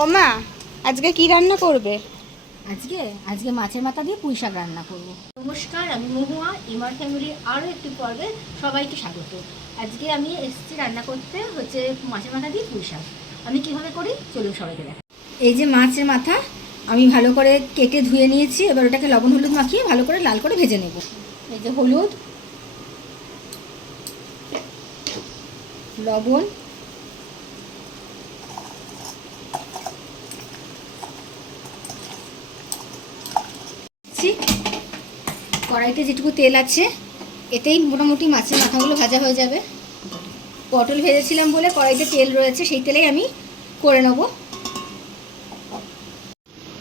ও মা আজকে কি রান্না করবে? আজকে আজকে মাছের মাথা দিয়ে পুঁই শাক রান্না করব। নমস্কার আমি মহুয়া ইমার ফ্যামিলির আরও একটি পর্বে সবাইকে স্বাগত। আজকে আমি এসেছি রান্না করতে হচ্ছে মাছের মাথা দিয়ে পুঁই শাক। আমি কীভাবে করি? চলুন সবাইকে দেখা। এই যে মাছের মাথা আমি ভালো করে কেটে ধুয়ে নিয়েছি এবার ওটাকে লবণ হলুদ মাখিয়ে ভালো করে লাল করে ভেজে নেব। এই যে হলুদ লবণ কড়াইতে যেটুকু তেল আছে এতেই মোটামুটি মাছের মাথাগুলো ভাজা হয়ে যাবে। পটল ভেজেছিলাম বলে কড়াইতে তেল রয়েছে সেই তেলেই আমি করে নেব।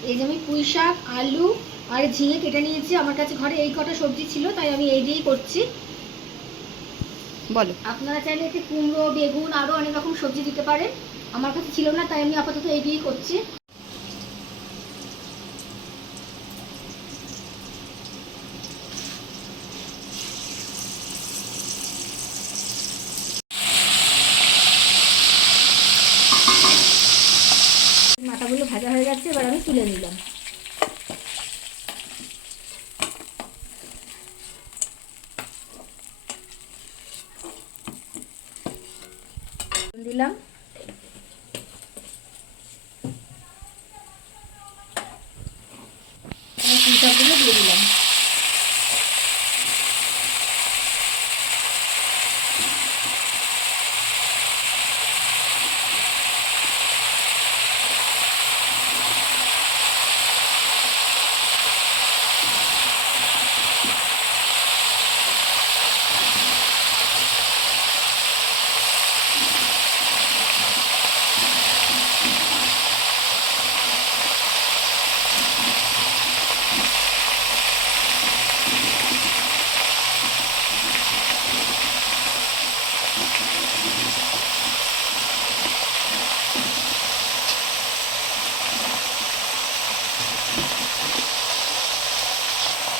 এই যে আমি পুঁই শাক আলু আর ঝিঙে কেটে নিয়েছি আমার কাছে ঘরে এই কটা সবজি ছিল তাই আমি এই দিয়েই করছি। বলো। আপনারা চাইলে এতে কুমড়ো বেগুন আরও অনেক রকম সবজি দিতে পারেন। আমার কাছে ছিল না তাই আমি আপাতত এই দিয়েই করছি মাথাগুলো ভাজা হয়ে যাচ্ছে এবার আমি তুলে নিলাম। দিলাম এবার পুঁইশাকগুলো দিয়ে দিলাম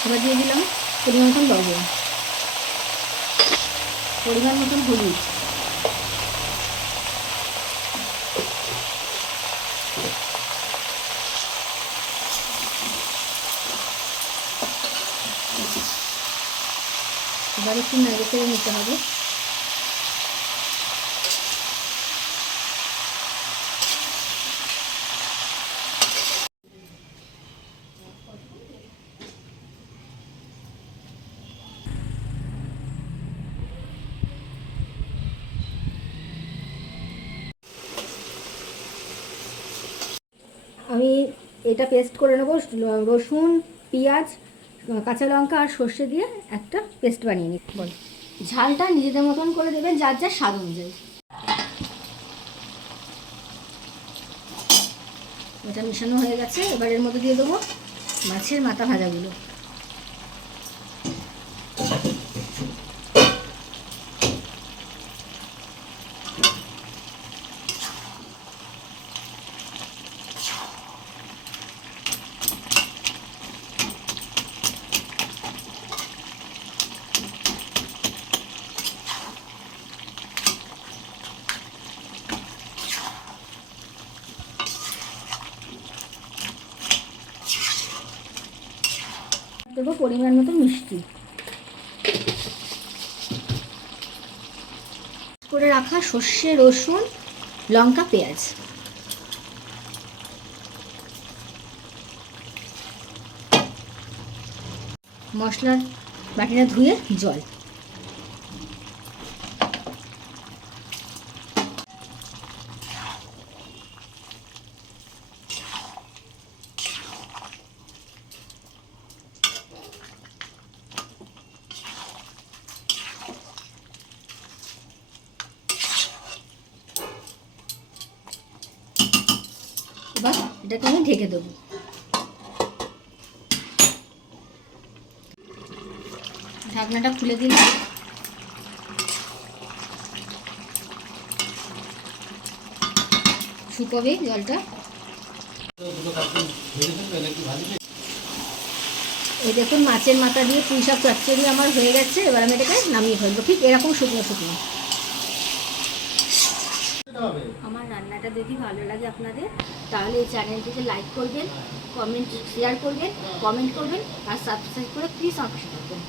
এবার দিয়ে দিলাম পরিমাণ মতন লবণ। পরিমাণ মতন হলুদ। এবার একটু নেড়ে নিতে হবে। আমি এটা পেস্ট করে নেব, রসুন, পেঁয়াজ, কাঁচা লঙ্কা আর সর্ষে দিয়ে একটা পেস্ট বানিয়ে নিই। বল। ঝালটা নিজেদের মতন করে দেবেন, যার যার স্বাদ অনুযায়ী। এটা মেশানো হয়ে গেছে এবার এর মধ্যে দিয়ে দেবো মাছের মাথা ভাজাগুলো। দেবো পরিমাণ মতো মিষ্টি। করে রাখা সর্ষে রসুন লঙ্কা পেঁয়াজ। মশলার বাটিটা ধুয়ে জল। এবার এটাকে আমি ঢেকে দেবো। ঢাকনাটা খুলে দিলাম শুকোবে জলটা। এই দেখুন মাছের মাথা দিয়ে পুঁই শাক চচ্চড়ি আমার হয়ে গেছে, এবার আমি এটাকে নামিয়ে ফেলব। ঠিক এরকম শুকনো শুকনো। আমার রান্নাটা যদি ভালো লাগে আপনাদের, তাহলে এই চ্যানেলটিকে লাইক করবেন কমেন্ট শেয়ার করবেন কমেন্ট করবেন, আর সাবস্ক্রাইব করে প্লিজ আমার থাকবেন